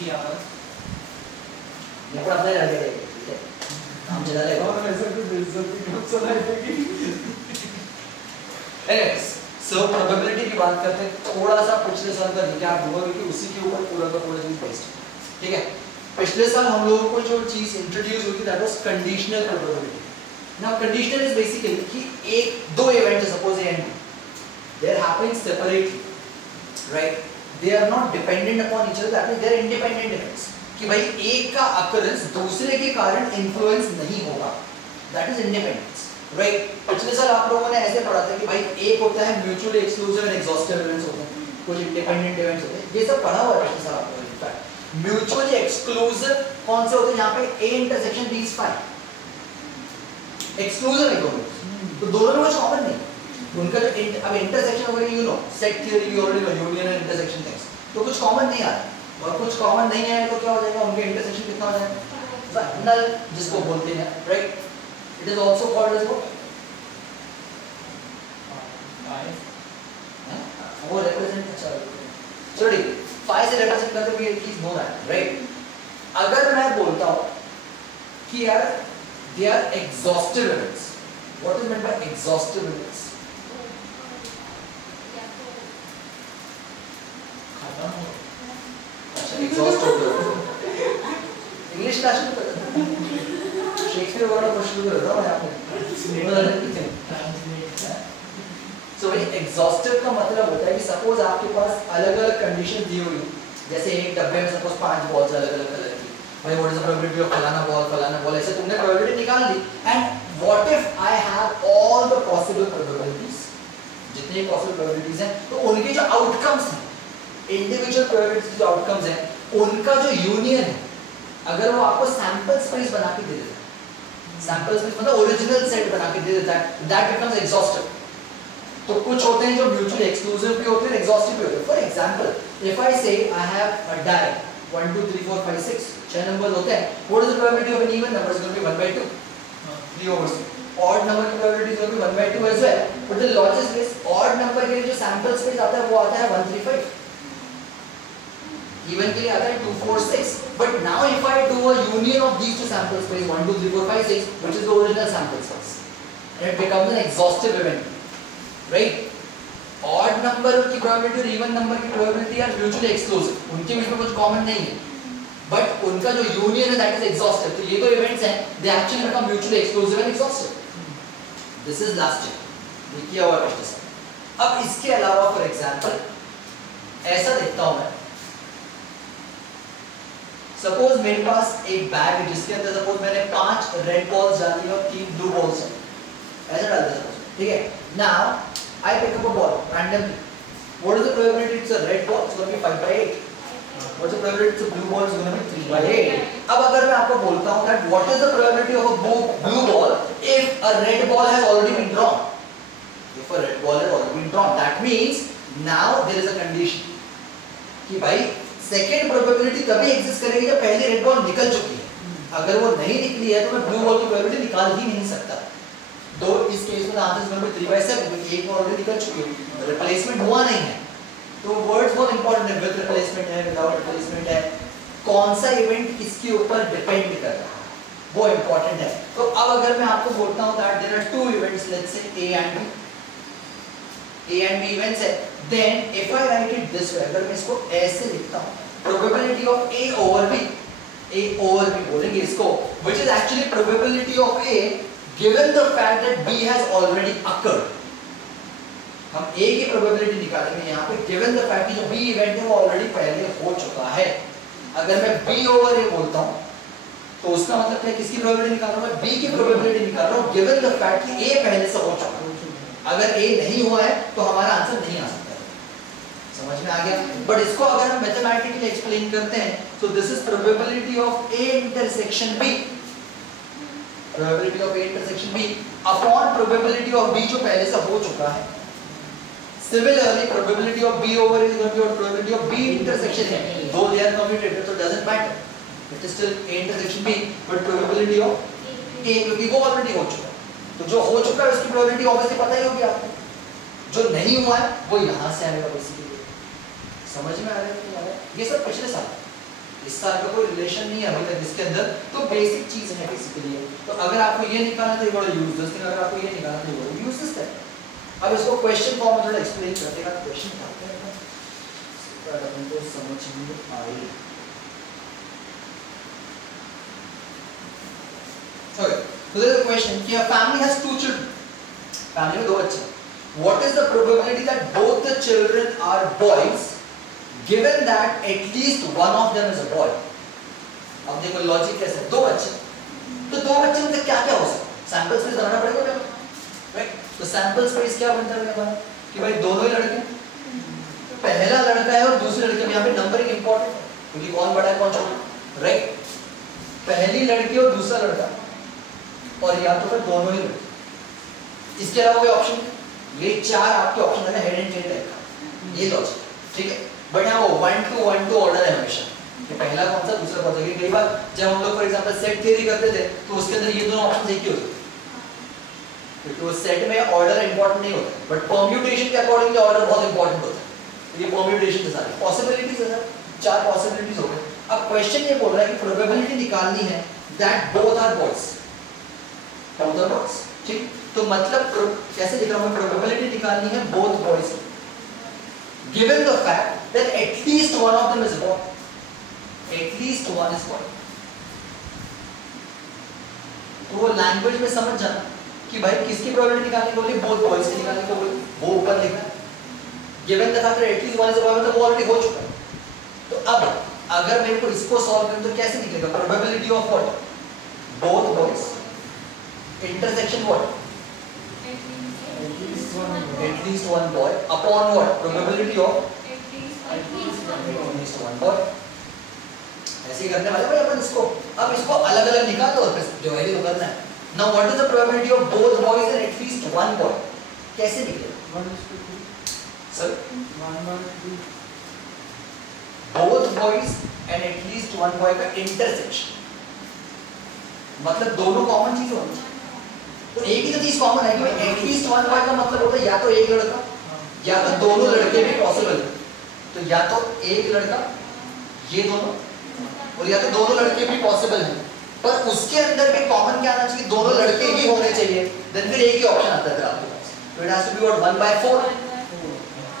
किया था ये पर अपना लगे रहेगा, ठीक है, काम चला रहेगा। और ऐसा कुछ बेइज्जती कब सुनाई देगी। Anyways, so probability की बात करते हैं, थोड़ा सा पिछले साल का रिकैप होगा क्योंकि उसी के ऊपर पूरा का पूरा चीज बेस्ड है, ठीक है। पिछले साल हम लोगों को जो चीज इंट्रोड्यूस हुई थी that was conditional probability. Now conditional is basically कि एक दो इवेंट है, suppose A and B, they are happening separately, right? They are not dependent upon each other, that means they are independent events. कि भाई एक का occurrence दूसरे के कारण influence नहीं होगा, that is independence, right? पिछले साल आप लोगों ने ऐसे पढ़ा था कि भाई एक होता है mutually exclusive and exhaustive events होते हैं, कुछ independent events होते हैं, ये सब पढ़ा हुआ है पिछले साल आप लोगों ने। Mutually exclusive कौन से होते हैं? यहाँ पे A intersection B is fine, exclusive है दोनों, तो दोनों में कुछ common नहीं, उनका जो अब इंटरसेक्शन वगैरह you know set theory you already know union and intersection things, तो कुछ कॉमन नहीं आ रहा और कुछ कॉमन नहीं है तो क्या हो जाएगा, उनके इंटरसेक्शन कितना हो जाएगा, नल जिसको बोलते हैं, right? It is also called as what, वो रिप्रेजेंट, अच्छा चलो ठीक है, फाइ से रिप्रेजेंट करते हुए एक चीज हो रहा है, राइट? अगर मैं बोलता हूं कि यार they are exhaustive events, what is meant by exhaustive events? अच्छा एग्जॉस्ट हो गया, इंग्लिश क्लास में शेक्सपियर वगैरह कुछ शुरू कर रहा हूं आपने, सो भाई एग्जॉस्टिव का मतलब होता है कि सपोज आपके पास अलग-अलग कंडीशन दी हुई, जैसे एक डब्बे में सपोज 5 बॉल्स अलग-अलग कलर की, भाई what is the probability of फलाना बॉल, ऐसे तुमने प्रोबेबिलिटी निकाल ली, and what if I have all the possible probabilities, जितनी पॉसिबल प्रोबेबिलिटीज हैं, तो उनके जो आउटकम्स हैं, इंडिविजुअल प्रोबेबिलिटीज जो आउटकम्स हैं, उनका जो यूनियन है, अगर वो आपको सैंपल स्पेस बना के दे देता है, सैंपल स्पेस मतलब ओरिजिनल सेट बना के दे देता है, दैट बिकम्स एग्जॉस्टिव। तो कुछ होते हैं जो म्यूचुअली एक्सक्लूसिव भी होते हैं, एग्जॉस्टिव भी होते हैं। For example, if I say I have a die 1 2 3 4 5 6 6 numbers होते हैं, what is the probability of an even number is going to be 1/2, 3/6। Odd number की probability is going to be 1/2 as well, but the logic is odd number के लिए जो sample space आता है वो आता है 135, इवन के लिए आता है 2 4 6, but now if I do a union of these two sample space 1 2 3 4 5 6 which is the original sample space, and it becomes an exhaustive event, right? Odd number की प्रोबेबिलिटी और इवन नंबर की probability are mutually exclusive, उनके बीच में कुछ common नहीं है, but उनका जो यूनियन है दैट इज एग्जॉस्टिव। तो ये दो इवेंट्स हैं, they actually become mutually exclusive and exhaustive. This is last check, ये किया हुआ क्वेश्चन। अब इसके अलावा फॉर एग्जांपल ऐसा देखता हूं मैं, सपोज मेरे पास एक बैग है जिसके अंदर सपोज मैंने 5 रेड बॉल्स डाली और 3 ब्लू बॉल्स हैं, ऐसा डाल दिया सपोज, ठीक है? Now I pick up a ball randomly. What is the probability it's a red ball? It's going to be 5/8. What's the probability it's a blue ball? It's going to be 3/8. अब अगर मैं आपको बोलता हूँ that what is the probability of a blue ball if a red ball has already been drawn? If a red ball has already been drawn, that means now there is a condition कि भाई second probability तभी exist करेगी जब पहली red ball निकल चुकी है। अगर वो नहीं निकली है तो मैं blue ball की probability निकाल ही नहीं सकता। तो इस केस में आंसर इसमें 3/7 क्योंकि एक ऑलरेडी निकल चुकी है, रिप्लेसमेंट हुआ नहीं है। तो वर्ड्स बहुत इंपॉर्टेंट है, विद रिप्लेसमेंट है, विदाउट रिप्लेसमेंट है, कौन सा इवेंट किसके ऊपर डिपेंड कर रहा है वो इंपॉर्टेंट है। तो अब अगर मैं आपको बोलता हूं that there are 2 events, let's say A and B events है, then if I write it this way, अगर मैं इसको ऐसे लिखता हूं, probability of A over B बोलेंगे इसको, which is actually probability of A given the fact that B has already occurred। हम A की प्रोबेबिलिटी निकालेंगे यहाँ पे given the fact कि जो B इवेंट है वो ऑलरेडी पहले हो चुका है। अगर मैं B over A बोलता हूँ तो उसका मतलब क्या, किसकी प्रोबेबिलिटी निकाल रहा हूँ मैं? B की प्रोबेबिलिटी निकाल रहा हूँ given the fact कि A पहले से हो चुका है। अगर A नहीं हुआ है तो हमारा आंसर नहीं आ सकता है। समझ में आ गया? बट इसको अगर हम मैथमेटिकली एक्सप्लेन करते हैं तो this is probability of A intersection B, probability of A intersection B upon probability of B जो पहले से हो चुका है। Similarly, probability of B over A is going to be what probability of B intersection है, though they are commutative so doesn't matter, it is still A intersection B, but probability of A क्योंकि वो already हो चुका है, तो जो हो चुका है उसकी probability obviously पता ही होगी आपको, जो नहीं हुआ है वो यहाँ से आएगा बेसिकली। समझ में आ रहा है? ये सब पिछले साल इस साल का कोई रिलेशन नहीं है अभी तक इसके अंदर, तो बेसिक चीज है बेसिकली। तो अगर आपको ये निकालना तो ये बड़ा यूज दिस थिंग, अगर आपको ये निकालना तो ये बड़ा यूज दिस थिंग। अब इसको क्वेश्चन फॉर्म में थोड़ा एक्सप्लेन करते हैं। क्वेश्चन करते हैं तो अपन को समझ में आए। Okay, so there is a question कि a family has two children, family में दो बच्चे, what is the probability that both the children are boys given that at least one of them is a boy? अब देखो logic कैसे है, दो बच्चे, तो दो बच्चे में क्या क्या हो सकता है, सैंपल स्पेस बनाना पड़ेगा क्या, राइट? तो सैंपल स्पेस क्या बनता है हमारा कि भाई दोनों ही लड़के, पहला लड़का है और दूसरे लड़के में, यहाँ पे नंबरिंग इंपॉर्टेंट है क्योंकि कौन बड़ा है कौन छोटा, राइट? पहली लड़की और दूसरा लड़का, और या तो फिर दोनों ही लड़के। इसके अलावा कोई ऑप्शन नहीं, ये चार आपके ऑप्शन है हेड एंड टेल टाइप का, ये लॉजिक, ठीक है? बट यहाँ वो 1 to 1 ऑर्डर है हमेशा कि पहला कौन सा दूसरा कौन सा। कई बार जब हम लोग फॉर एग्जांपल सेट थ्योरी करते थे तो उसके अंदर ये दोनों ऑप्शन एक ही होते थे क्योंकि वो सेट में ऑर्डर इंपॉर्टेंट नहीं होता, बट परम्यूटेशन के अकॉर्डिंग ऑर्डर बहुत इंपॉर्टेंट होता है। तो ये परम्यूटेशन के साथ पॉसिबिलिटीज है, चार पॉसिबिलिटीज हो गए। अब क्वेश्चन ये बोल रहा है कि प्रोबेबिलिटी निकालनी है that both are boys, both are boys, ठीक? तो मतलब कैसे लिख रहा हूं, प्रोबेबिलिटी निकालनी है both boys given the fact that at least one of them is boy, at least one is boy। तो वो लैंग्वेज में समझ जाना कि भाई किसकी प्रोबेबिलिटी निकालने को बोली, बोथ बॉयज की निकालने को बोली, वो ऊपर लिखना है। given the fact that at least one is a boy मतलब वो ऑलरेडी हो चुका है। तो अब अगर मेरे को इसको सॉल्व करें तो कैसे निकलेगा, probability of what, both boys intersection what, at least one boy upon what, probability of at least one boy। ऐसे ही करने वाले भाई अपन इसको। अब इसको अलग अलग निकाल दो और फिर डिवाइड तो करना है। now what is the probability of both boys and at least one boy, कैसे निकलेगा 1:2 sir? 1:2 both boys and at least one boy का इंटरसेक्शन मतलब दोनों कॉमन चीज होनी चाहिए। तो एक ही तो चीज कॉमन है कि एटलीस्ट वन बॉय का मतलब होता है या तो एक लड़का या तो दोनों लड़के भी पॉसिबल है। तो या तो एक लड़का ये दोनों, और या तो दोनों लड़के भी पॉसिबल है, पर उसके अंदर भी कॉमन क्या आना चाहिए, दोनों लड़के ही होने चाहिए। देन फिर एक ही ऑप्शन आता है फिर आपके पास, तो it has to be what 1/4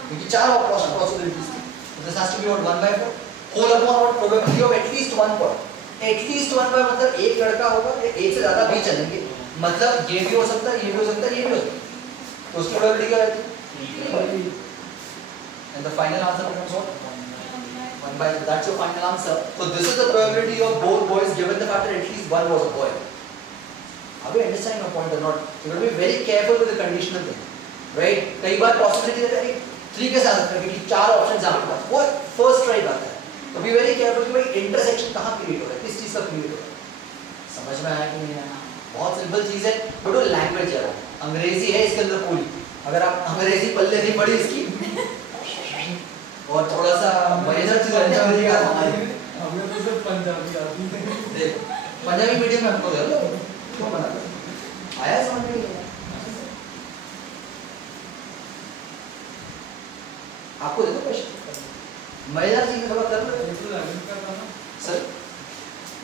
क्योंकि चार पॉसिबिलिटीज थी। तो this has to be what 1/4 whole upon what probability of at least one boy. At least one boy मतलब एक लड़का होगा या एक से ज्यादा भी चलेंगे, मतलब ये भी हो सकता है, ये भी हो सकता है, ये भी हो सकता है। तो उसकी प्रोबेबिलिटी क्या रहती है? And the final answer becomes what? 1/4. That's your final answer. So this is the probability of both boys given the fact that at least one was a boy. Are we understanding my point or not? You got to be very careful with the conditional thing, right? कई बार possibility रहता है 3 के साथ क्योंकि चार options आपके पास, वो first try आता है। तो be very careful कि भाई इंटरसेक्शन कहाँ क्रिएट हो रहा है, किस चीज का क्रिएट हो रहा है। समझ में आया कि नहीं आया? बहुत सिंपल चीज है, बट वो लैंग्वेज है, अंग्रेजी है इसके अंदर पूरी। अगर आप अंग्रेजी पल्ले नहीं पढ़ी इसकी और थोड़ा सा मजेदार चीज है अंग्रेजी का हमारी, हमें तो सिर्फ पंजाबी आती है। देखो पंजाबी मीडियम में हमको दे दो क्यों बना आया समझ में नहीं आपको देखो क्वेश्चन मजेदार चीज थोड़ा कर लो। सर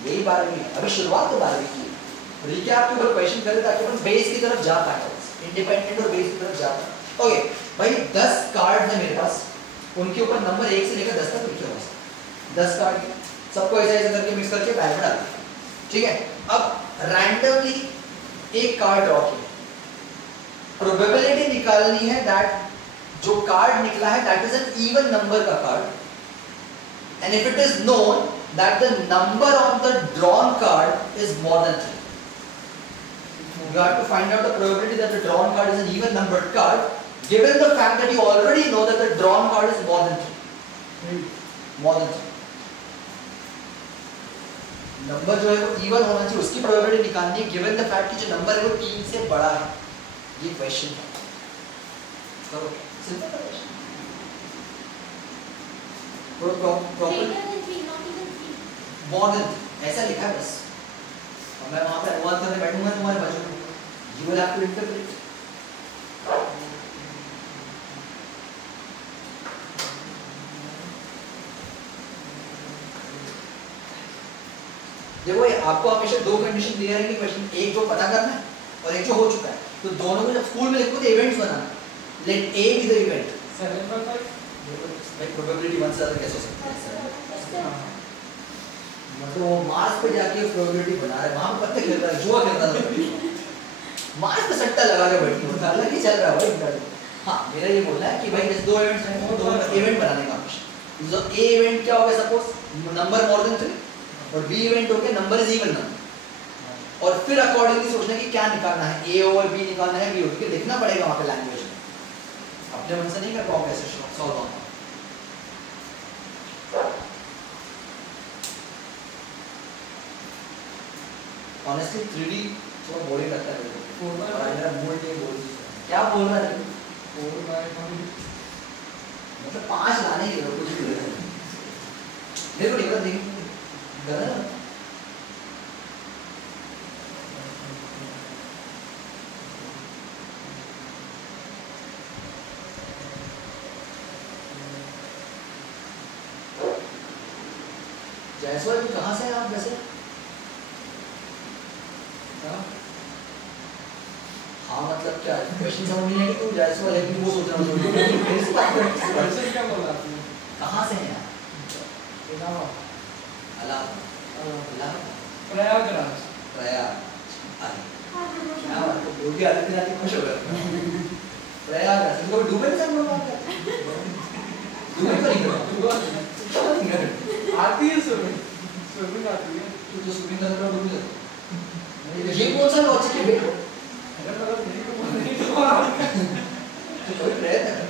यही 12वीं है, अभी शुरुआत तो 12वीं की। रिकैप के ऊपर क्वेश्चन करें ताकि अपन बेस की तरफ जा पाए, इंडिपेंडेंट और बेस की तरफ जा पाए। ओके भाई 10 कार्ड है मेरे पास, उनके ऊपर नंबर 1 से लेकर 10 तक लिखे हुए हैं। 10 कार्ड सबको ऐसे ऐसे करके मिक्स करके बैग में डाल दिया, ठीक है? अब रैंडमली एक कार्ड ड्रॉ किया, प्रोबेबिलिटी निकालनी है दैट जो कार्ड निकला है that is an even number का card, and if it is known that the number on the drawn card is more than 3, you have to find out the probability that the drawn card is an even numbered card given the fact that you already know that the drawn card is more than 3, more than 3 number जो है वो even होना चाहिए, उसकी probability निकालनी है given the fact कि जो नंबर है वो 3 से बड़ा है। ये क्वेश्चन है, करो simple question, proper more than 3 ऐसा लिखा है बस। और मैं वहां पे अनुवाद करने बैठूंगा तुम्हारे बच्चों को, you will have to interpret। देखो ये आपको हमेशा दो कंडीशन दिया रहेगी क्वेश्चन, एक जो पता करना है और एक जो हो चुका है। तो दोनों को जब स्कूल में लिखो तो इवेंट्स बनाना, let A be the event. 7/5 भाई प्रोबेबिलिटी 1 से ज्यादा कैसे हो सकता है? मतलब वो मार्स पे जाके प्रोबेबिलिटी बना रहा है, वहां पे पत्ते खेल रहा है, जुआ खेल रहा है, मार्स पे सट्टा लगा के बैठी है, अलग ही चल रहा है भाई। हाँ मेरा ये बोलना है कि भाई जैसे दो इवेंट्स हैं, दो इवेंट बनाने का ऑप्शन। तो ए इवेंट क्या हो गया, सपोज नंबर मोर देन 3, और बी इवेंट हो गया नंबर इज इवन नंबर, और फिर अकॉर्डिंगली सोचना कि क्या निकालना है, ए ओवर बी निकालना है, बी ओवर बी, देखना पड़ेगा वहां पे लैंग्वेज में, अपने मन से नहीं कर पाओगे ऐसे सॉल्व होना। ऑनेस्टली 3D थोड़ा बोरिंग लगता है मेरे को, और मेरा मूड नहीं बोल क्या बोल रहा है 4/5 मतलब 5 लाने की कुछ भी मेरे को दिक्कत नहीं गलत। जायसवाल जी कहाँ से हैं आप वैसे? हाँ मतलब क्या क्वेश्चन समझ नहीं है कि तू जायसवाल है कि वो सोच रहा हूँ क्वेश्चन क्या बोला आपने? कहाँ से हैं आप? इलाहाबाद प्रयागराज प्रयाग क्या बात है, बोल दिया आदित्य नाथ खुश हो गए। प्रयागराज तुमको डूबे नहीं समझ में आता, डूबे तो नहीं करो आती है स्विमिंग आती है, तू जो स्विमिंग कर रहा है डूब जाता। ये कौन सा लॉजिक है बेटा? अगर मतलब नहीं तो नहीं तो तो कोई प्रयत्न कर,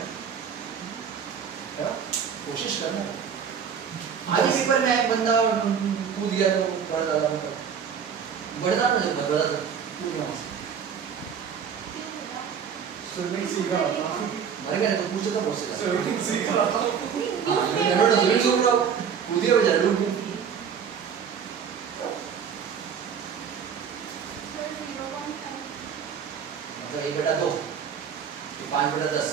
क्या कोशिश करना। आगे पेपर में एक बंदा कूद गया तो बड़ा ज्यादा मतलब बड़ा ना जब बड़ा था कूद गया स्विमिंग सीखा था, मर गया तो पूछो तो बहुत से स्विमिंग सीखा था। हां मैं तो स्विमिंग सीख रहा हूं, कूदिए हो जा डूब मतलब 1/2 ये 5/10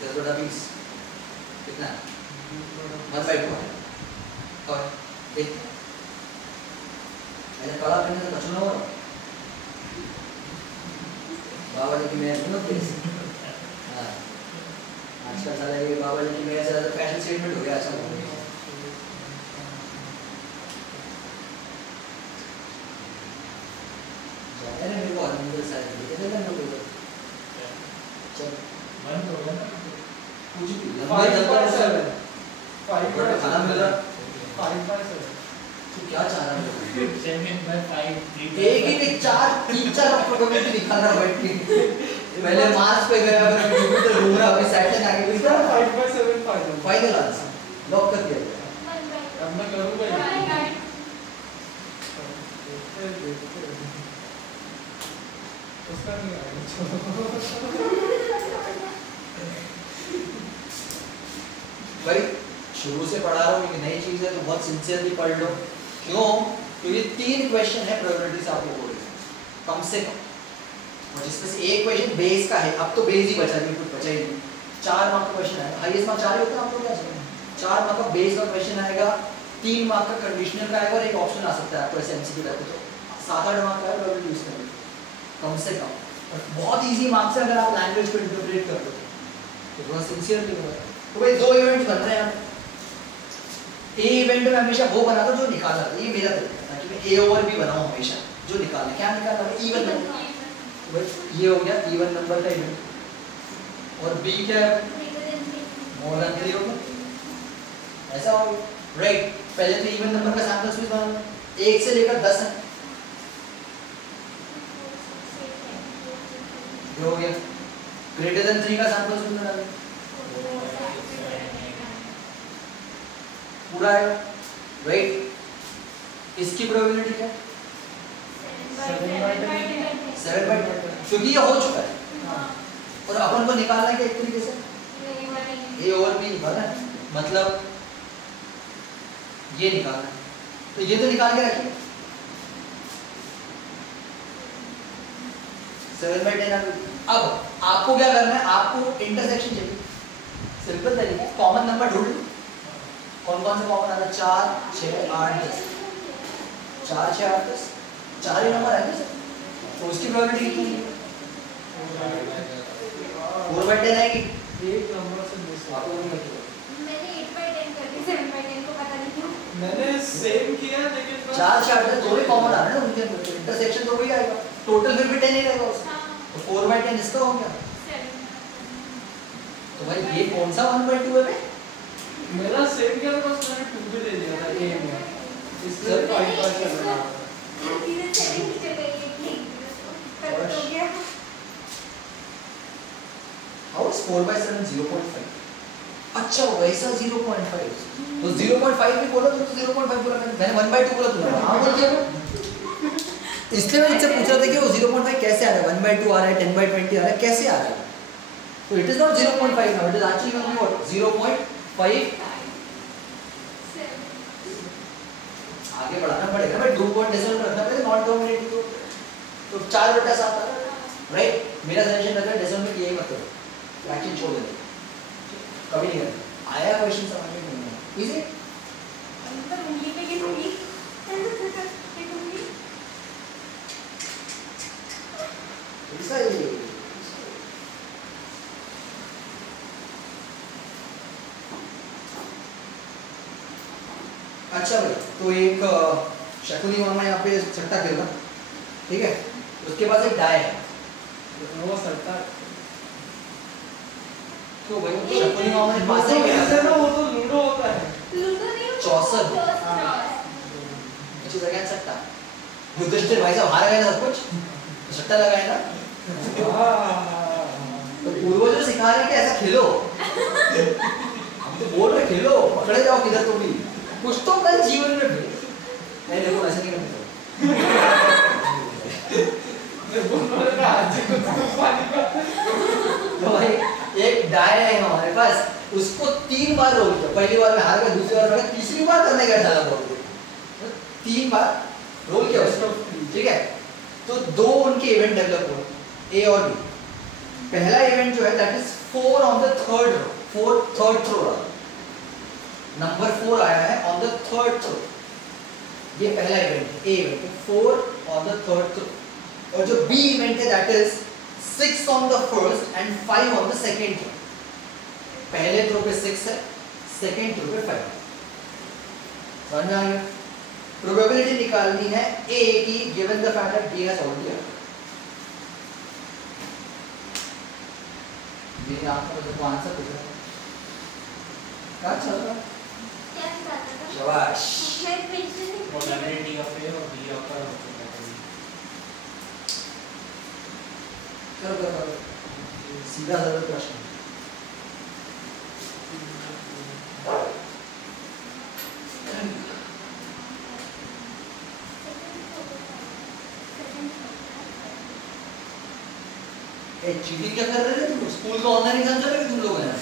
10/20 कितना 1/2 और देख मैंने कला करने से बचना हो बाबा जी की मेहर सुनो प्लीज। हाँ आजकल साला ये बाबा जी की मेहर से ज़्यादा फैशन स्टेटमेंट हो गया आजकल। अरे मेरे को अंदर साइड लेके दे ना लोग चल बंद हो गया ना कुछ भी लंबाई चलता है सर 5/7 खाना मिल रहा 5/7 तू क्या चाह रहा है 7/5 एक ही नहीं चार तीन चार प्रोबेबिलिटी निकाल रहा बैठ के पहले मार्स पे गया फिर जुपिटर घूम रहा अभी सैटर्न आगे इसका 5/7 फाइनल आंसर लॉक कर दिया गया। अब मैं करूंगा ही उसका नहीं आएगा भाई शुरू से पढ़ा रहा हूँ, एक नई चीज है तो बहुत सिंसियरली पढ़ लो। क्यों? तो ये 3 क्वेश्चन है प्रोबेबिलिटीज आपको बोल रहे कम से कम, और जिसमें से एक क्वेश्चन बेस का है। अब तो बेस ही बचा नहीं, कुछ बचा ही नहीं। 4 मार्क का क्वेश्चन है, हाईएस्ट मार्क 4 ही होता है आपको क्या समझ 4 मार्क का बेस का क्वेश्चन आएगा, 3 मार्क का कंडीशनल का आएगा और एक ऑप्शन आ सकता है आपको ऐसे एमसीक्यू टाइप का। तो 7-8 मार्क का है प्रोबेबिलिटी यूज करने कम से कम, और बहुत इजी मार्क्स है अगर आप लैंग्वेज को इंटरप्रेट कर लो तो थोड़ा सिंसियरली होगा। तो भाई 2 इवेंट्स बन रहे हैं। ए इवेंट में हमेशा वो बना दो जो निकाला था, ये मेरा तरीका था कि मैं ए ओवर बी बनाऊं हमेशा जो निकालना। क्या निकालना है? Even number. तो भाई ये हो गया इवन नंबर का इवेंट, और बी क्या है? मोर देन 3 हो गया, ऐसा हो गया राइट। पहले तो इवन नंबर का सैंपल स्पेस बनाना, 1 से लेकर 10 है, ये हो गया। ग्रेटर देन 3 का सैंपल स्पेस बनाना पूरा है राइट। इसकी प्रोबेबिलिटी क्या है? 7/10 क्योंकि ये हो चुका है और अपन को निकालना है कि एक तरीके से ए ओवर बी निकालना है, मतलब ये निकालना है। तो ये तो निकाल के रखिए 7/10। अब आपको क्या करना है? आपको इंटरसेक्शन चाहिए, सिंपल तरीका है, कॉमन नंबर ढूंढ लो। कौन कौन से कॉमन आता है? 4 6 8 10। 4 6 8 10 4 ही नंबर आएंगे सर। तो उसकी प्रोबेबिलिटी कितनी है? 4/10 आएगी। एक नंबर से मिस हुआ। आपको नहीं पता। मैंने 8/10 कर दी, 7/10 को पता नहीं क्यों। मैंने सेम किया लेकिन 4 6 8 10 दो ही कॉमन आ रहे हैं ना उनके अंदर, तो इंटरसेक्शन तो वही आएगा, टोटल फिर भी 10 ही रहेगा उसका। हाँ, तो 4/10 इसका हो गया। 7। तो भाई ये कौन सा 1/2 है बे? मेरा सेम किया था, बस मैंने 2 भी ले लिया था ए में, इसलिए 5 चल रहा था। सीधे 7 की जगह 8 लिख दिया, तो कट हो गया। How is 4/7 0.5? अच्छा वैसा 0.5, तो 0.5 भी बोला तो 0.5 बोला, मैंने 1/2 बोला तुमने। हाँ बोल दिया। इसलिए मैं इससे पूछ रहा था कि वो 0.5 कैसे आ रहा है, 1/2 आ रहा है, 10/20 आ रहा है, कैसे आ रहा है? तो it is not 0.5 now, it is actually going to what 0.5। 7। आगे बढ़ाना पड़ेगा भाई, 2 पॉइंट डेसिमल रखना पड़ेगा, नॉट डोमिनेटिंग को। तो 4/7 आ रहा है, राइट? मेरा सजेशन रहता है डेसिमल में यही मत करो, फ्रैक्शन छोड़ देना, कभी नहीं करना। आया क्वेश्चन समझ में नहीं आया, इजी। अंदर उंगली पे ये उंगली, ये उंगली। ऐसा ही। अच्छा भाई, तो एक शकुनी मामा यहाँ पे सट्टा खेल रहा, ठीक है? उसके पास एक डाय है। वो सकता क्यों भाई? शकुनी मामा ने पास है ही ना, वो तो लूडो होता है। लूडो नहीं, चौसर। चौसर। which is again सट्टा। युधिष्ठिर भाई साहब हार गए ना सब कुछ, तो सट्टा लगाए ना। तो पूर्वज सिखा रहे हैं कि ऐसा खेलो, हम तो बोल रहे खेलो, पकड़े जाओ किधर तुम भी, कुछ तो कल जीवन में भी। नहीं देखो ऐसा नहीं करना। तो भाई एक डाय है हमारे पास, उसको 3 बार रोल किया, पहली बार में हार गया, दूसरी बार में, तीसरी बार करने का डाला बॉल, 3 बार रोल किया उसको, ठीक है? तो 2 उनके इवेंट डेवलप हुए, ए और बी। पहला इवेंट जो है that is 4 on the third throw, number 4 आया है ऑन द थर्ड थ्रो, ये पहला इवेंट है, ए इवेंट है, 4 ऑन द थर्ड थ्रो। और जो बी इवेंट है that is 6 on the first and 5 on the second throw. पहले थ्रो पे 6 है, सेकंड थ्रो पे 5। समझ में आ गया? प्रोबेबिलिटी निकालनी है ए की, given the fact that B has already earn. ये आपको तो आंसर पूछ रहा है, क्या चल रहा है? क्या सिखाता था? शाबाश। मैं पेंशन नहीं प्रोबेबिलिटी ऑफ ए और बी ऑकर होता है। करो सीधा सरल प्रश्न। ए चीटिंग क्या कर रहे थे तुम? स्कूल का ऑनलाइन एग्जाम चल रहा है तुम लोग हैं?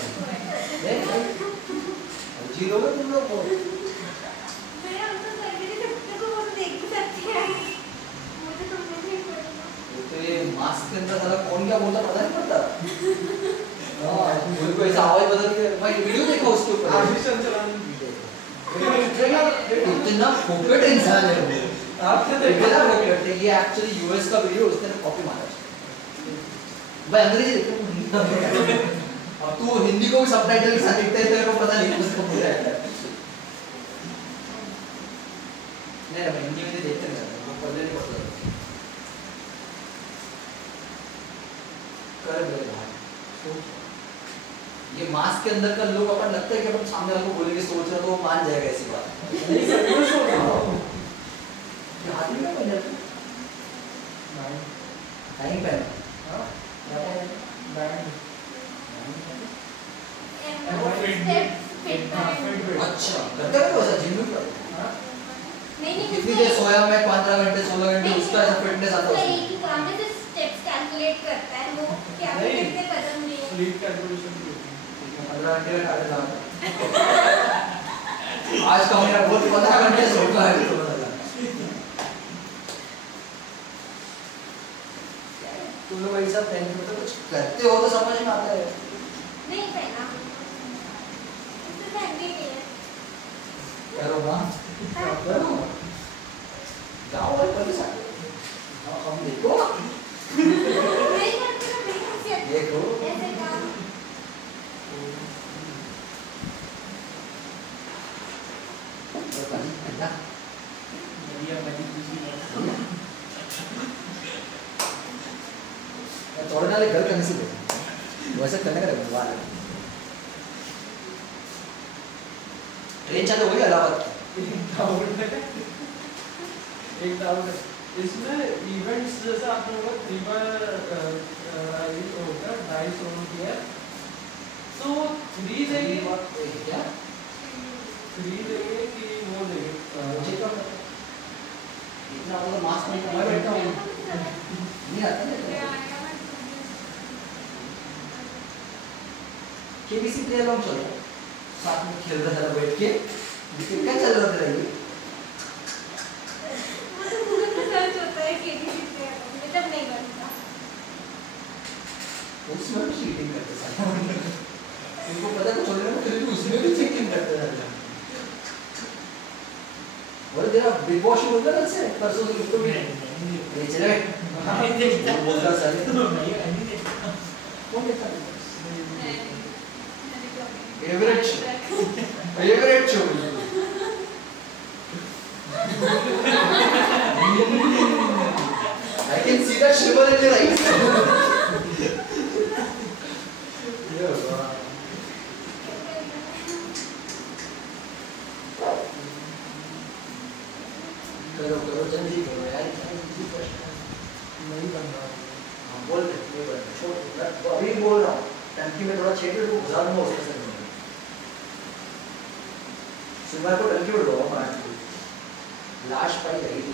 जी लोग तुम लोग को। मैं उनको करके नहीं सकती, तो वो तो देख भी सकती है, मुझे तो नहीं पड़ेगा। तो ये मास्क के अंदर साला कौन क्या बोलता पता नहीं पड़ता। हाँ मुझे को ऐसा आवाज बदल के भाई वीडियो देखो उसके ऊपर। आर्टिफिशियल चलाने इतना फोकट इंसान है वो। आपने इतना फोकट है, ये एक्चुअली यूएस का वीडियो, उसने कॉपी मारा भाई, अंग्रेजी देखो। अब तू हिंदी को भी सबटाइटल के साथ देखते है, तेरे को पता नहीं उसको पूरा है। नहीं मैं हिंदी में देखते नहीं, वो पढ़ने नहीं पड़ता। कर दे भाई, ये मास्क के अंदर का लोग अपन लगता है कि अपन सामने वाले को बोलेंगे सोच रहा तो वो मान जाएगा ऐसी बात। नहीं सर, मैं सोच रहा हूँ। आदमी में बन जाता नहीं, नहीं पहना। हाँ? क्या पहना? बैंड। अच्छा लगता है वैसा जिम में करता हाँ? नहीं कितनी देर सोया मैं 15 घंटे 16 घंटे उसका ऐसा फिटनेस आता उसका है एक ही काम है, सिर्फ स्टेप्स कैलकुलेट करता है वो, क्या नहीं। कितने कदम लिए। स्लीप कैलकुलेशन भी होती है। 15 घंटे का टारगेट था आज का मेरा बहुत 15 घंटे सोता है तो पता लगा तुम लोग ऐसा पहन के कुछ करते हो तो समझ में आता है। नहीं पहना, उससे पहन भी नहीं है। करो ना हाँ। करो गाँव वाले पुलिस आते हम देखो नहीं करते ना मेरी खासियत देखो ऐसे काम अच्छा बढ़िया बड़ी खुशी है थोड़े नाले घर करने से वैसे करने का व्यवहार है ट्रेन चालू हो गई इलाहाबाद एक डाउट है इसमें इवेंट्स जैसे आप लोगों को 3 बार होगा डाइस रोल किया तो 3 देंगे क्या 3 देंगे कि वो देंगे मुझे क्या पता इतना मतलब मास्क नहीं मैं बैठा हूँ नहीं आता ना केबीसी प्ले अलोंग चलो साथ में खेल रहा था बैठ के क्या चल रहा था ये मुझे गूगल पे सर्च होता है केबीसी पे मुझे तब नहीं बनता उसमें भी चीटिंग करते सारे इनको पता कुछ होने में फिर भी उसमें भी चीटिंग करते सारे और तेरा बिग बॉस शुरू होगा ना से परसों से उसको भी ये चले वो बोलता सारे कौन देखता है favourite show I can see that shiver in your eyes. करो करो जल्दी करो यार नहीं बन रहा हाँ बोल दे छोड़ अभी बोल रहा हूँ टंकी में थोड़ा छेद है तो गुजार दूंगा उसके साथ सुबह को टंकी में लो लाश पाई गई थी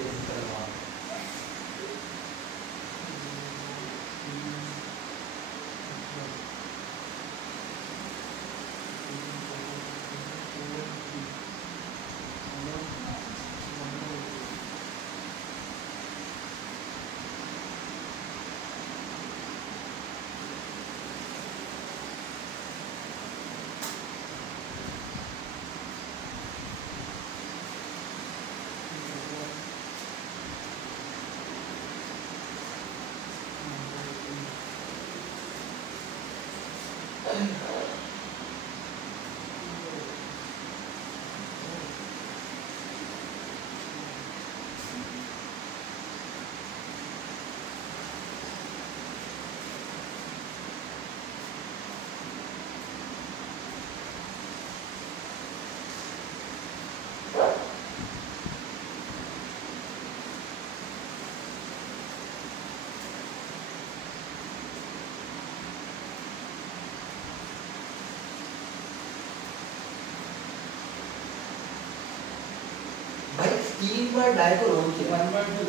भाई 3 बार डाई को रोल किया 1/2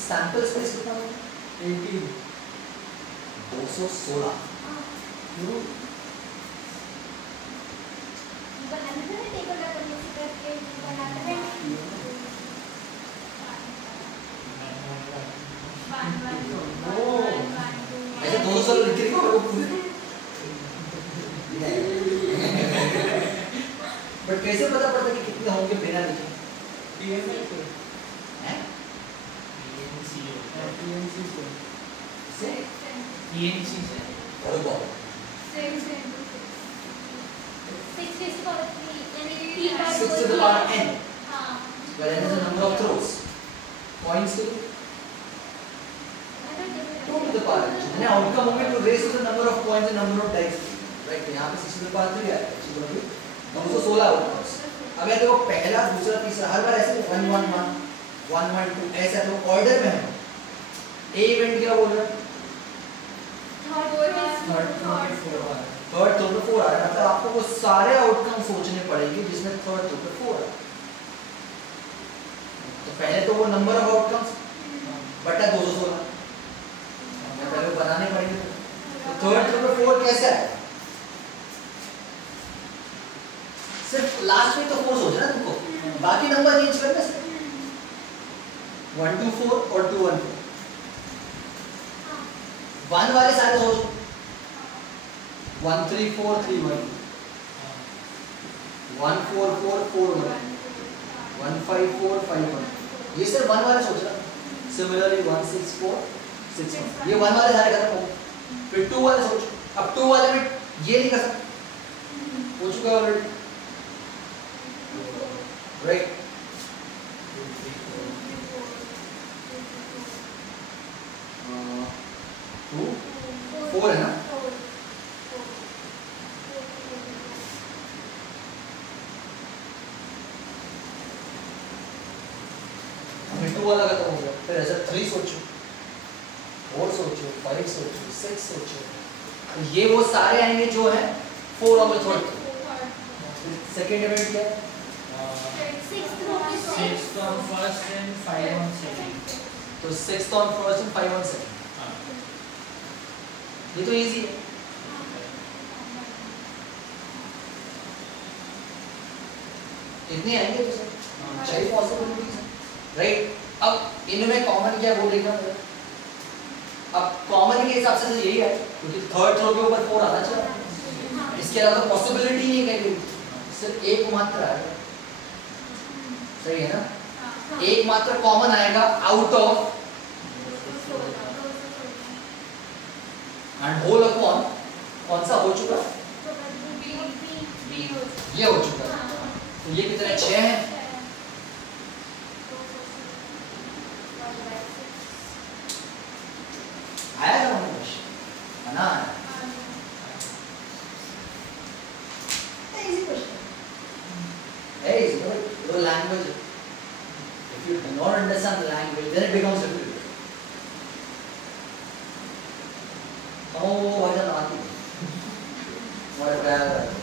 सैंपल स्पेस कितना होगा 18 216 क्यों बनाने से नहीं टेबल रखने से करके बनाते हैं ऐसे 200 लिख के को पूरे बट कैसे पता पड़ता कि कितने होंगे बिना लिखे TMS हैं TNC से TNC से और बहुत 6 is for 3 यानी 3 बार 6 to the power n हाँ where n is the number of throws points to 2 to the power n यानी आउटकम होंगे to raise to the number of points and number of dice right यहाँ पे 6 to the power 3 आएगा which is going to be 216 outcomes अब ये देखो पहला दूसरा तीसरा हर बार ऐसे 1 1 1 1 1 2 ऐसा तो ऑर्डर में है ए इवेंट क्या बोल रहा है थर्ड तो 4 आ रहा है मतलब आपको वो सारे आउटकम सोचने पड़ेंगे जिसमें थर्ड तो 4 है तो पहले तो वो नंबर ऑफ आउटकम्स बटा 216 हमें पहले बनाने पड़ेंगे तो थर्ड तो 4 कैसा है सिर्फ लास्ट में तो 4 सोचना तुमको बाकी नंबर चेंज करना है 1 2 4 और 2 1 4 1 वाले सारे सोच 1 3 4 3 1 1 4 4 4 1 1 5 4 5 1 ये सिर्फ 1 वाले सोच रहा। सिमिलरली 1 6 4 6 1 ये 1 वाले सारे खत्म हो गए। फिर 2 वाले सोच, अब 2 वाले में ये नहीं कर सकते, हो चुका है ऑलरेडी, राइट। 2 4 है ना, फिर 2 वाला खत्म हो गया। फिर ऐसा 3 सोचो, 4 सोचो, 5 सोचो, 6 सोचो, तो ये वो सारे आएंगे जो है 4 of the third. Second event क्या है? 6th on first and 5 on second. तो 6th on first and 5 on second, ये तो इजी है। इतने आएंगे तो सर 6 पॉसिबिलिटीज हैं, राइट। अब इनमें कॉमन क्या है वो देखना पड़ेगा। अब कॉमन के हिसाब से तो यही है, क्योंकि थर्ड रो के ऊपर 4 आना चाहिए, इसके अलावा पॉसिबिलिटी नहीं है कहीं, सिर्फ एक मात्र आएगा, सही है ना। एक मात्र कॉमन आएगा out of and whole upon, कौन सा हो चुका, ये हो चुका है। तो ये कितने 6 हैं, आया था हमें क्वेश्चन ना, इजी क्वेश्चन है, इजी। तो language, if you do not understand the language then it becomes difficult। हम वो वजन आती है हमारे प्यार करते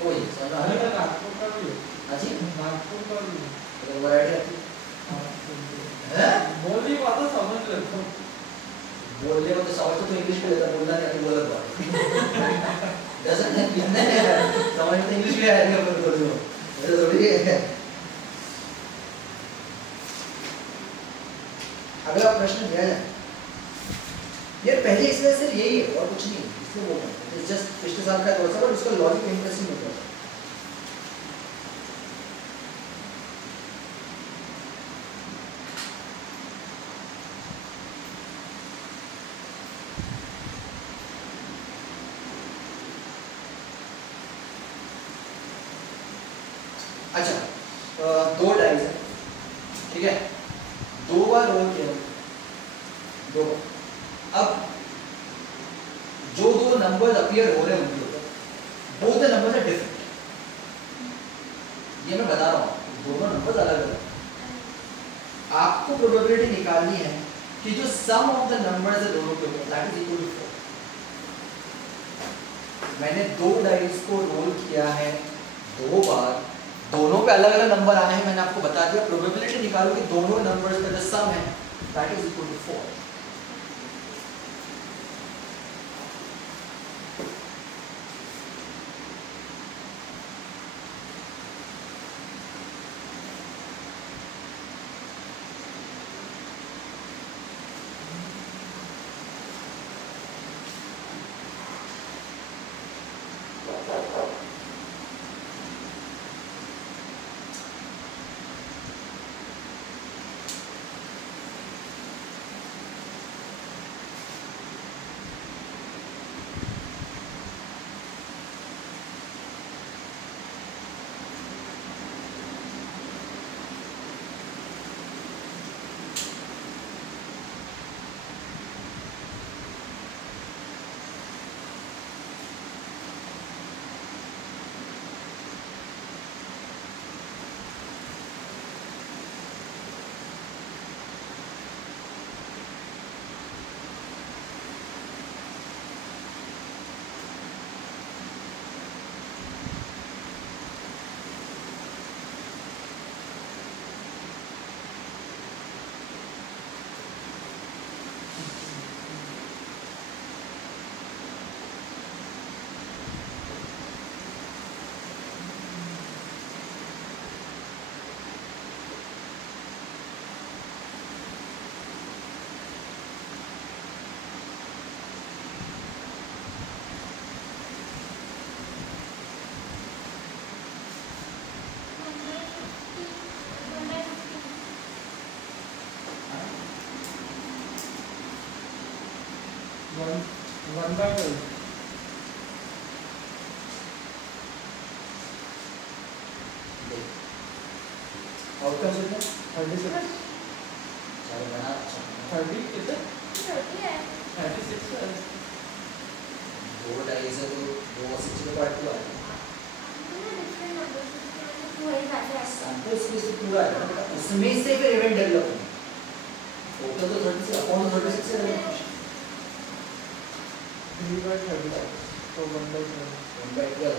कोई समझ अरे आ रहा नागपुर का भी है, अजी नागपुर का भी है। तो वैरायटी आती है, बोल नहीं पाता, समझ लेता हूँ। बोलने को तो समझ तो इंग्लिश में लेता, बोलना नहीं आती, बोला बात doesn't समझ तो इंग्लिश में आएगा, पर बोल दो ऐसा थोड़ी है। अगला प्रश्न दिया जाए यार, पहले इसमें सिर्फ यही है और कुछ नहीं है, इसलिए वो है जस्ट पिछले साल का कोर्स है, और उसका लॉजिक इंटरेस्टिंग होता है। अच्छा, 2 डाइस है, ठीक है, 2 बार रोल किया, 2 बार। अब जो 2 नंबर्स अपीयर हो रहे होंगे both the numbers are different, ये मैं बता रहा हूँ, दोनों नंबर्स अलग अलग। आपको प्रोबेबिलिटी निकालनी है कि जो सम ऑफ द नंबर्स है दोनों के ऊपर दैट इज इक्वल टू 4। मैंने 2 डाइस को रोल किया है 2 बार, दोनों पे अलग अलग नंबर आए हैं, मैंने आपको बता दिया। प्रोबेबिलिटी निकालो कि दोनों नंबर्स का जो सम है that is equal to 4। 1/12. Outcome कितना 36. चलो बना 30 कितना? छोटी है 36 है. 2 से तो 260 का पार्ट हुआ है डिफरेंट नंबर वही बात है सैंपल स्पेस तो पूरा है ना उसमें से फिर इवेंट डेवलप होगा टोटल तो 30 से अपॉन 36 से डेवलप 3/36 तो 1/12. 1/12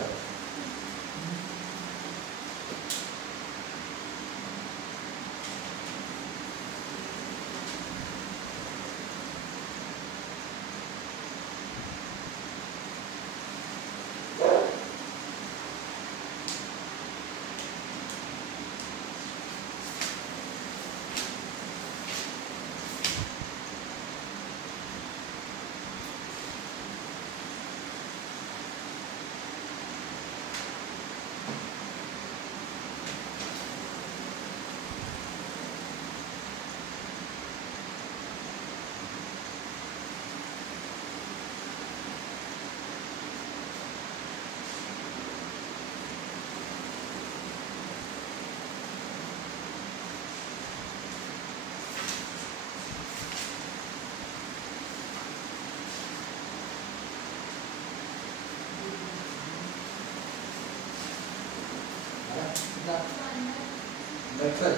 12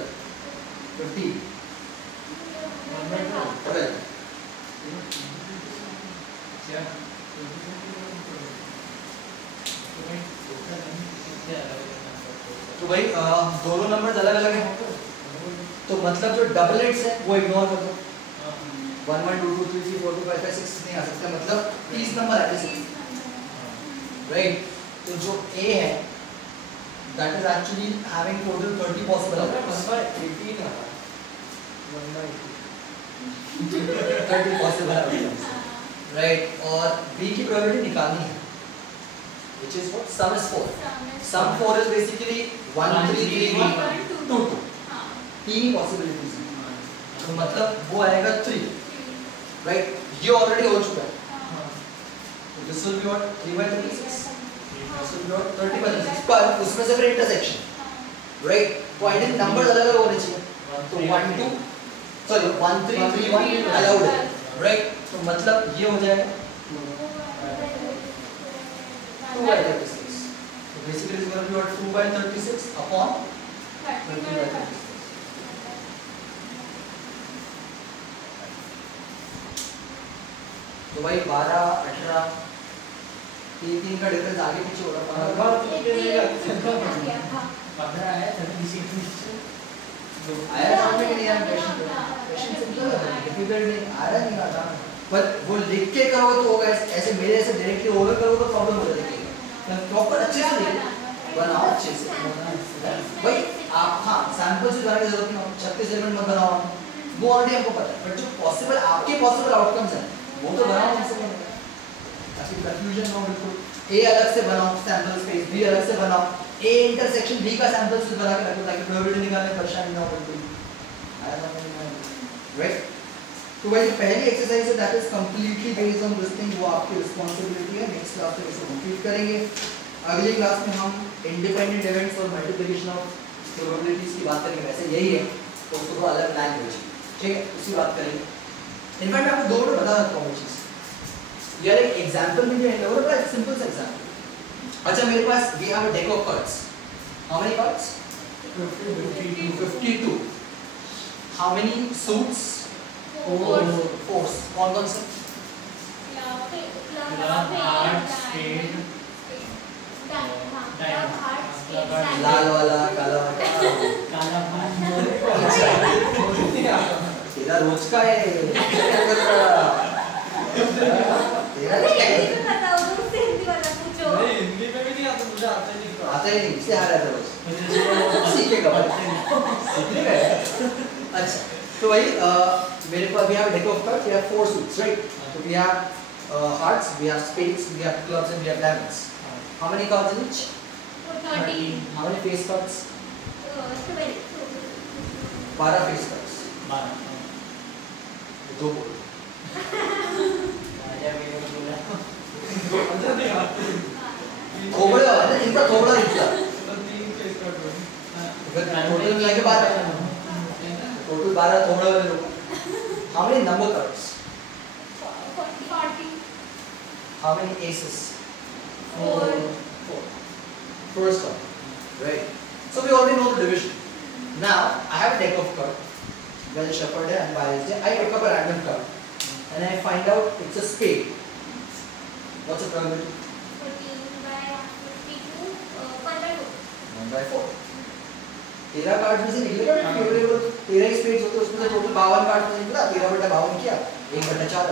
50 12 क्या तो भाई दोनों नंबर्स अलग अलग हैं तो मतलब जो डबल एट्स है वो इग्नोर कर दो 1 1 2 2 3 3 4 2 5 5 6 नहीं आ सकता मतलब 30 नंबर आते हैं राइट तो जो A है that is actually having total 30 possible outcomes 1/18 है. 1/18. 30 possible outcomes right और B की probability निकालनी है which is what sum is 4 sum 4 is basically 1 3 3 1 2 2 तीन possibilities हैं तो मतलब वो आएगा 3 right ये already हो चुका है तो this will be what 3/36 this will be what 30/36 पर उसमें से फिर intersection right तो आइडियल नंबर अलग अलग होने चाहिए तो 1 2 सॉरी 1 3 3 1 अलाउड है राइट तो मतलब ये हो जाएगा 2/36 so basically it's going to be what 2/36 upon 30/36 तो भाई 12 18 3 का डिफरेंस आगे पीछे हो रहा है 15 है 36 आया समझ में नहीं आया क्वेश्चन सिंपल है डिफिकल्ट नहीं आ रहा नहीं आता पर वो लिख के करो तो होगा ऐसे मेरे ऐसे डायरेक्टली ओवर करो तो प्रॉब्लम हो जाएगी प्रॉपर अच्छे से लिखो बनाओ अच्छे से भाई आप हाँ सैंपल से बनाने की जरूरत नहीं 36 एलिमेंट मत बनाओ वो ऑलरेडी हमको पता है बट जो पॉसिबल आपके पॉसिबल आउटकम्स हैं वो तो बनाओ कम से कम ताकि कंफ्यूजन ना हो बिल्कुल A अलग से बनाओ सैंपल स्पेस B अलग से बनाओ A इंटरसेक्शन B का सैंपल स्पेस बना के रखो ताकि प्रोबेबिलिटी निकालने में परेशानी ना हो बिल्कुल आया समझ में राइट तो भाई पहली एक्सरसाइज है that is completely based on this thing वो आपकी रिस्पांसिबिलिटी है नेक्स्ट क्लास में इसको कंप्लीट करेंगे अगली क्लास में हम इंडिपेंडेंट इवेंट्स और मल्टीप्लिकेशन ऑफ प्रोबेबिलिटीज की बात करेंगे वैसे यही है तो उसको थोड़ा अलग लैंग्वेज ठीक है उसी बात करेंगे इनफैक्ट आपको दो मिनट बता देता हूँ चीज यार एक एग्जांपल में जो है वो बड़ा सिंपल सा एग्जांपल अच्छा मेरे पास we have a deck of cards how many cards 52 how many suits 4 कौन-कौन से लाल वाला काला तेरा रोज का है तेरा नहीं हिंदी में भी नहीं आता मुझे आता ही नहीं आता ही नहीं इसलिए हार रहा था बस सीखेगा भाई अच्छा तो भाई मेरे पास we have a deck of cards we have 4 suits right so we have hearts we have spades we have clubs and we have diamonds how many cards in each 30 how many face cards 12 face cards दो बोल अच्छा नहीं आते थोबड़े वाला ना इनका थोबड़ा निकला तो 3 के इसका टोटल अगर टोटल मिला के 12 टोटल 12 थोबड़े वाले लोग how many number cards 40 how many aces 4 first one right so we already know the division now I have a deck of cards well shuffled and balanced I pick up a random card and I find out it's a spade what's the probability 1 by 4 13 card में से निकलेगा ना favourable 13 ही spades होते हैं उसमें से total 52 card में निकला 13/52 किया 1/4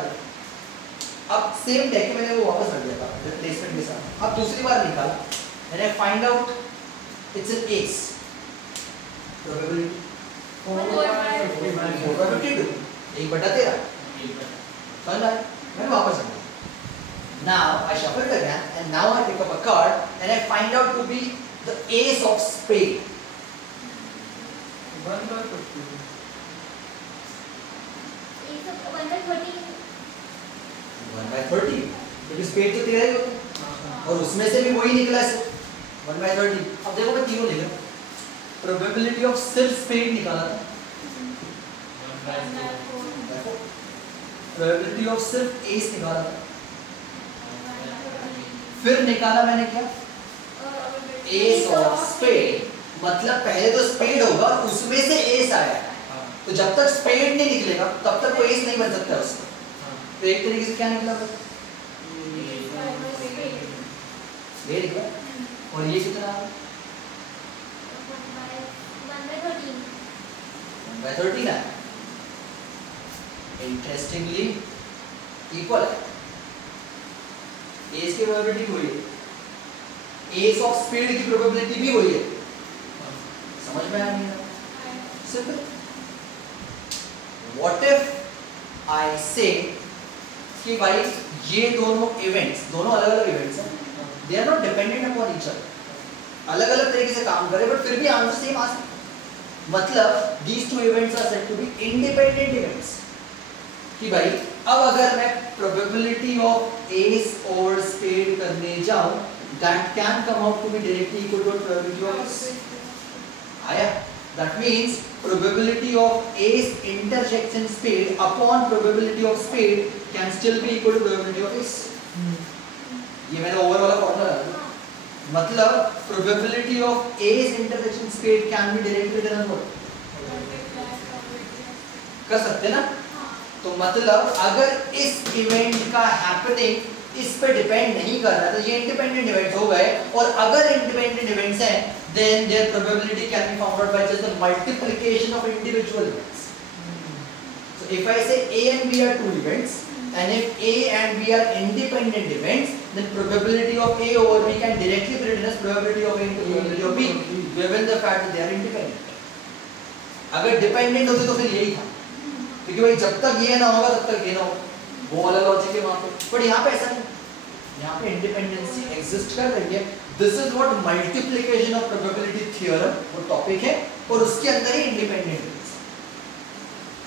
अब सेम डेक में मैंने वो वापस रख दिया था रिप्लेसमेंट के साथ अब दूसरी बार निकाला and I find out it's an ace probability 4/52 1/13 समझ आया मैंने वापस रख दिया now I shuffle it again and now I pick up a card and I find out to be the ace of spade 1 by 50 1 by 30 क्योंकि spade तो 13 ही होता है और उसमें से भी वही निकला है 1 by 30 अब देखो मैं तीनों लिखा प्रोबेबिलिटी ऑफ सिर्फ स्पेड निकाला था प्रोबेबिलिटी ऑफ सिर्फ एस निकाला था फिर निकाला मैंने क्या एस ऑफ स्पेड मतलब पहले तो स्पेड होगा और उसमें से एस आया तो जब तक स्पेड नहीं निकलेगा तब तक वो एस नहीं बन सकता उसका तो एक तरीके से क्या निकला ये निकला और ये कितना आ 1 by 13 है इंटरेस्टिंगली इक्वल है एस की प्रोबेबिलिटी वही है एस ऑफ स्पेड की प्रोबेबिलिटी भी वही है समझ में आया नहीं सिंपल व्हाट इफ आई से कि भाई ये दोनों इवेंट्स दोनों अलग अलग इवेंट्स हैं they are not dependent upon each other अलग अलग तरीके से काम करे बट फिर भी आंसर सेम आ सकता मतलब these two events are said to be independent events कि भाई अब अगर मैं probability of ace over spade करने जाऊं that can come out to be directly equal to probability of ace आया that means probability of ace intersection spade upon probability of spade can still be equal to probability of ace ये मैंने over वाला formula लगाया मतलब probability of ace intersection spade can be directly written as what कर सकते ना तो मतलब अगर इस इवेंट का हैपनिंग इस पे डिपेंड नहीं कर रहा तो ये इंडिपेंडेंट इवेंट्स हो गए और अगर इंडिपेंडेंट इवेंट्स हैं then their probability can be found out by just the multiplication of individual events so if I say A and B are two events and if A and B are independent events then probability of A over B can directly be written as probability of A into probability of B given the fact that they are independent अगर dependent होते तो फिर यही था क्योंकि भाई जब तक ये ना होगा तब तक ये ना होगा वो वाला लॉजिक है वहां पे बट यहाँ पे ऐसा नहीं यहाँ पे इंडिपेंडेंसी एग्जिस्ट कर रही है this is what multiplication of probability theorem वो टॉपिक है और उसके अंदर ही इंडिपेंडेंट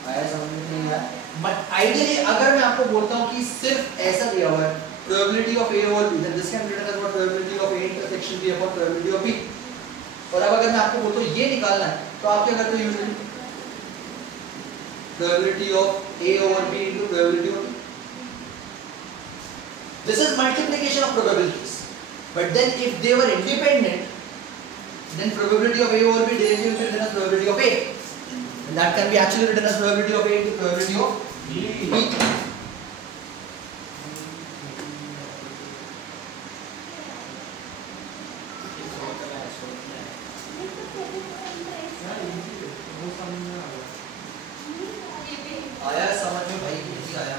आया समझ में नहीं आया बट आइडियली अगर मैं आपको बोलता हूँ कि सिर्फ ऐसा दिया हुआ है probability of A over B then this can be written as what probability of A intersection B upon probability of B और अब अगर मैं आपको बोलता हूँ ये निकालना है तो आप क्या करते हो usually probability of A over B into probability of B this is multiplication of probabilities but then if they were independent then probability of A over B directly will be written as probability of A and that can be actually written as probability of A into probability of B आया समझ में भाई easy आया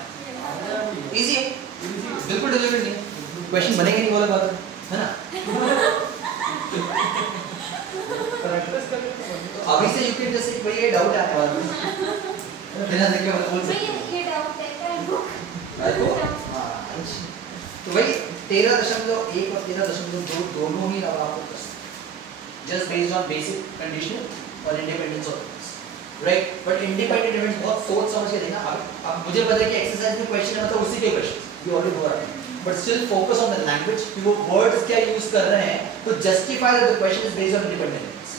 easy है बिल्कुल delivered नहीं question बनेंगे नहीं बोला बात है ना अभी से यूके जैसे कोई ये डाउट आने वाला है बिना देखे वाला बोल सकते ये डाउट है हां तो भाई 13.1 और 13.2 दोनों ही अब आपको just based on basic condition और independence of right but independent events बहुत सोच समझ के देखना अब मुझे पता है कि एक्सरसाइज में क्वेश्चन है मतलब उसी के क्वेश्चन ये ऑलरेडी हो रहा है but still focus on the language कि वो वर्ड्स क्या यूज कर रहे हैं तो justify that the question is based on independent events.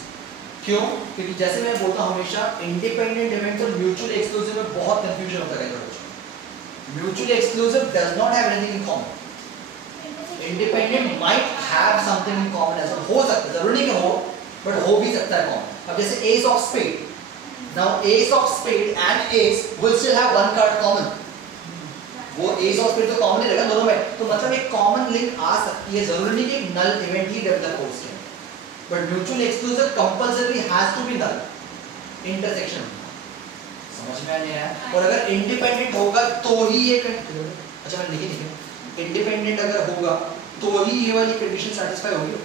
क्यों? क्योंकि जैसे मैं बोलता हूं हमेशा इंडिपेंडेंट इवेंट और म्यूचुअली एक्सक्लूसिव में बहुत कंफ्यूजन होता है बच्चों। Mutually exclusive does not have anything in common, independent might have something in common as हो सकता है, जरूरी नहीं कि हो, बट हो भी सकता है कॉमन। अब जैसे ace of spade, now ace of spade and ace will still have one card common, वो एस ऑफ स्पेड तो कॉमन ही रहेगा दोनों में, तो मतलब एक कॉमन लिंक आ सकती है, जरूरी नहीं कि एक नल इवेंट ही डेवलप हो उसके, but mutually exclusive compulsory has to be null intersection. समझ में नहीं आया? और अगर इंडिपेंडेंट होगा तो ही ये अच्छा मैंने लिखी नहीं, इंडिपेंडेंट अगर होगा तो ही ये वाली कंडीशन सैटिस्फाई होगी,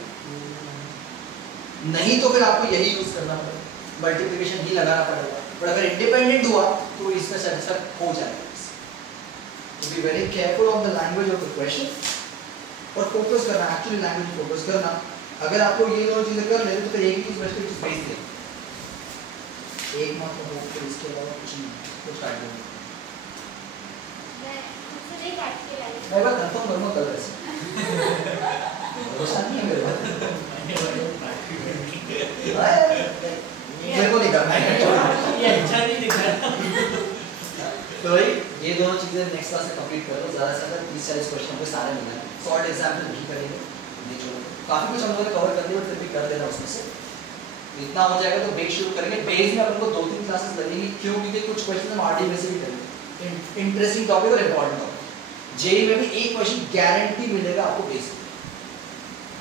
नहीं तो फिर आपको यही यूज करना पड़ेगा, मल्टीप्लिकेशन ही लगाना पड़ेगा। पर अगर इंडिपेंडेंट हुआ तो इसमें सैटिस्फाई हो जाएगा। तो be very careful on the language of the question और फोकस करना, एक्चुअली लैंग्वेज पे फोकस करना। अगर आपको ये दोनों चीजें कर लेते तो फिर एक ही चीज बच के कुछ भेज दे, एक मात्र हो फिर इसके अलावा कुछ नहीं, कुछ काट दो। मैं खुद से नहीं काट के लाई। मैं बात कंफर्म करूंगा कल ऐसे भरोसा नहीं है मेरे बात, मेरे को नहीं करना है ये अच्छा नहीं दिख रहा। तो भाई ये दोनों चीजें नेक्स्ट क्लास में कंप्लीट करो, ज़्यादा से ज़्यादा 30-40 क्वेश्चन पे सारे मिला है, शॉर्ट एग्जाम्पल नहीं करेंगे, ये छोड़ो काफ़ी कुछ हम लोग कवर कर दिया, फिर भी कर देना उसमें से इतना हो जाएगा तो बेस शुरू करेंगे। बेस में अपन को 2-3 क्लासेस लगेंगी, क्यों? क्योंकि कुछ क्वेश्चन हम आरडी में से भी करेंगे, इंटरेस्टिंग टॉपिक और इंपॉर्टेंट टॉपिक। जेई में भी एक क्वेश्चन गारंटी मिलेगा आपको बेस,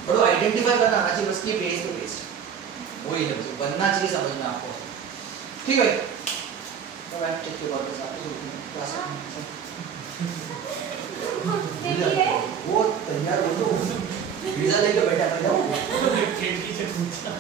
और वो आइडेंटिफाई करना आना चाहिए बस कि बेस पे बेस्ड वही है, बस बनना चाहिए समझ में आपको। ठीक है तो मैं चेक के बाद बस आपको क्लास देखिए वो तैयार हो तो वीजा लेके बैठा है, खिड़की से पूछा